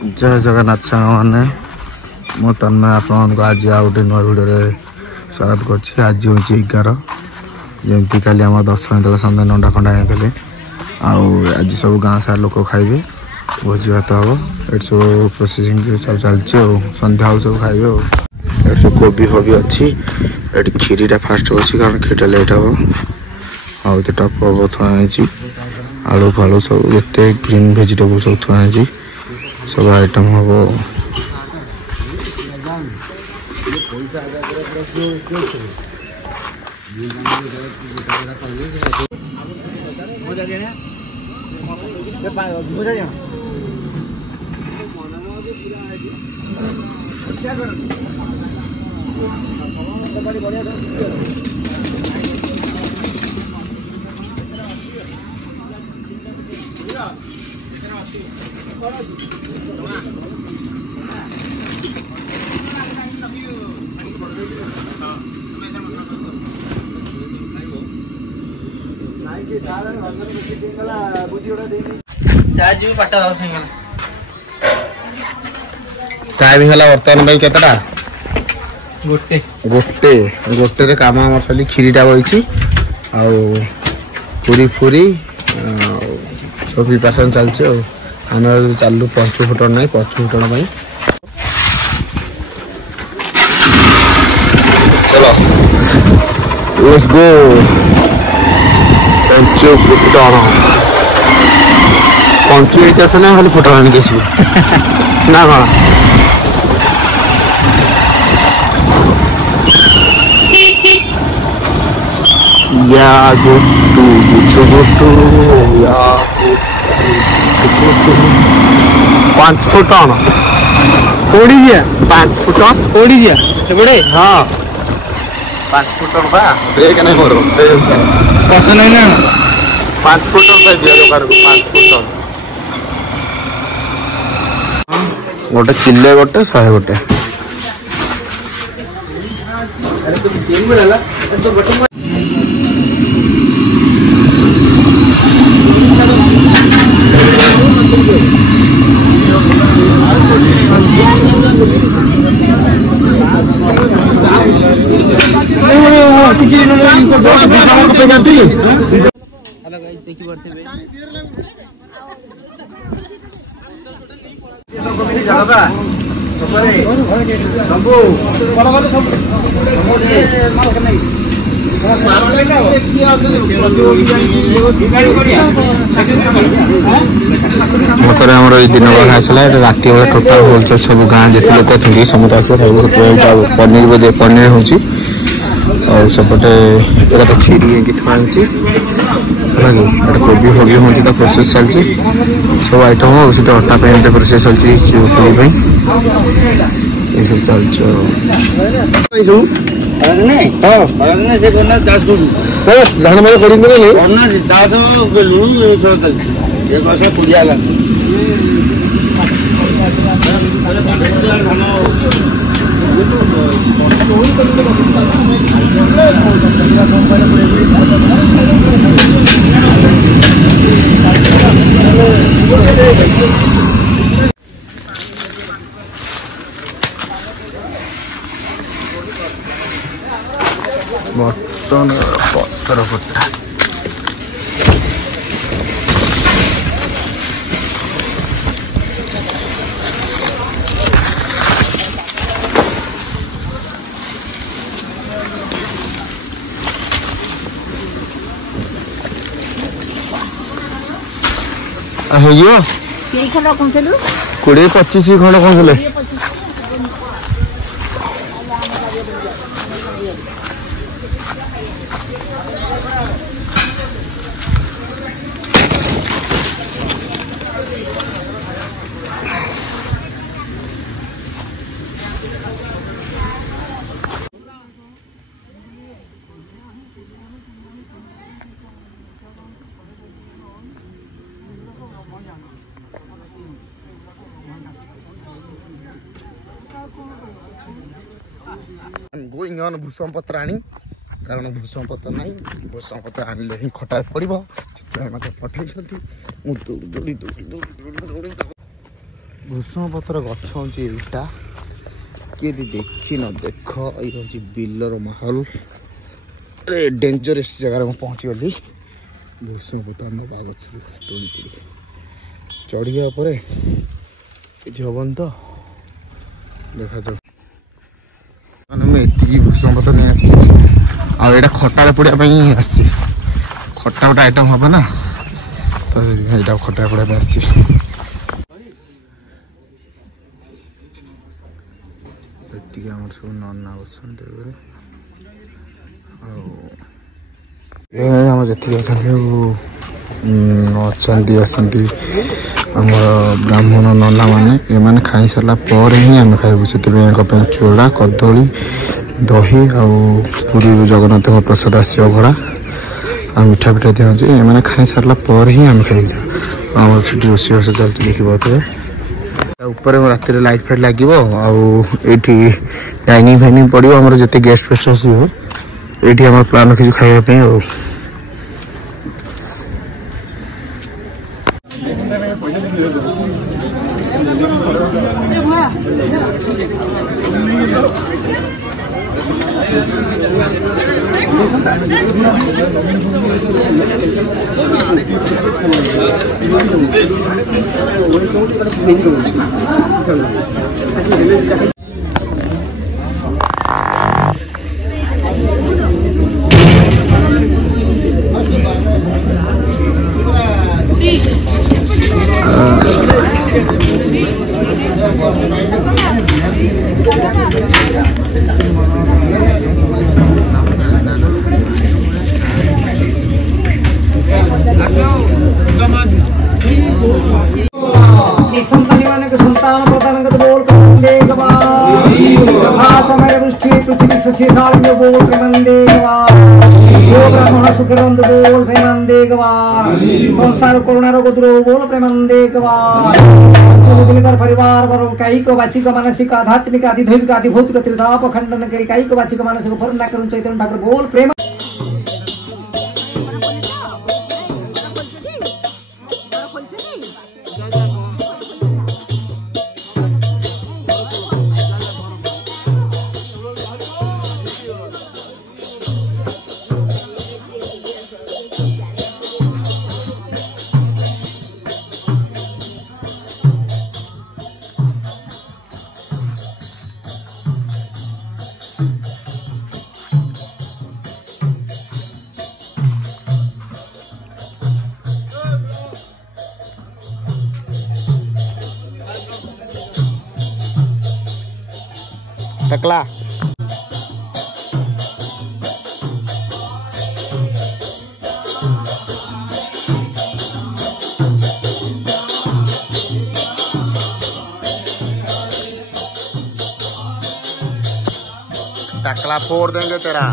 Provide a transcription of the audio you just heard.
जय जगन्नाथ मैंने मो तन्मय आपको आज आ गए नुआ भिडियो स्वागत कर। आज हूँ 11 जमी काली आम 10 तक सन्ध्या नंडा खंडा आते आज सब गाँ सारा लोक खाइबे भोजी भात हम ये सब प्रोसेसिंग सब चलती सन्ध्या सब खाइबे ये सब कोबी फबी अच्छी ये खीरीटा फास्ट अच्छी कारण खीरटा लेट हम आते टप थुआई आलू फालू सब जिते ग्रीन भेजिटेबल सब थुआई सब आइटम हम टाइम है बर्तमान भाई केतटा गोटे गोटे गोटे काम आम सारी खीरीटा बही पूरी पूरी सब प्रिपेरेसन चलती आम चलू पंचु फुटन ना पंचु फुटन चलो लेट्स गो पंचु फुटन पंचु ये आस ना खाली फुटन आने ना कौन या गुट्टू गुट्टू गुट्टू या गुट्टू 5 फुटन कोड़ी दिया 5 फुटन कोड़ी दिया बड़े हाँ 5 फुटन बा देख नहीं मोर सही पसंद नहीं ना 5 फुटन पे दिया दुकान को 5 फुटन गोटे किले गोटे 100 गोटे अरे तुम गेम में रहला तो बटन मतरे आम दिन खाई रात टोटाल होलसेल सब गाँव जिते लोक थे समस्त आस पनीर बोधे पनीर हो सेपटे तो खीरी थी कोबी फोबी हूँ प्रोसेस चलती सब आइटम हो अटा पे प्रोसेस चलती पूरी ये सब चलती धान मेरे पड़ी बर्तन पत्थर फुटा खंड 20-25 खंड कौन गोइंग ऑन भूषण पत्र आनी कारण भूषण पत्र ना भूषण पत्र आने ही खटा पड़ो मत पठे भूषण पत्र गछ हूँ एटा किए देखी न देख ये बिलर माहौल अरे डेंजरस जगह में पहुँची गली भूषण पत्र नवा गछ तोड़ी चढ़िया ये हबन तो देखा जाऊ मैंने भूषण पत्र नहीं आसी आटा खटा पड़ा आसी खटा गोटे आइटम हम ना तो यहाँ खटा पड़ा आसी सब नना बसम जी ब्राह्मण नना मैंने खाई सारा पर ही आम खाइबू से चूड़ा कदली दही आरी जगन्नाथ प्रसाद आसो अभड़ा आ मिठा पिठा दिखाई मैंने खाई सारा पर ही आम खाइबू आम रोषेबास चलती देखी पाते ऊपर रात लाइट फाइट लगे डाइनिंग फाइनिंग पड़ो आम जिते गेस्ट फेस्ट आसो ये आम प्लान रखी खावाई संतान प्रदान बोल समय वृष्टि पृथ्वी सस्यशालिनी बोल प्रेमंदे ब्राह्मण सुखरंद बोल प्रेमंदे संसार करुणा रोग द्रोह बोल प्रेमंदे परिवार वर्ग कायिक वाचिक मानसिक आध्यात्मिक आधिदैविक आधिभौतिक त्रिताप खंडन करी कायिक वाचिक मानसिक पूर्ण करुण चैतन्य ठाकुर बोल प्रेम टकला टकला फोड़ देंगे तेरा।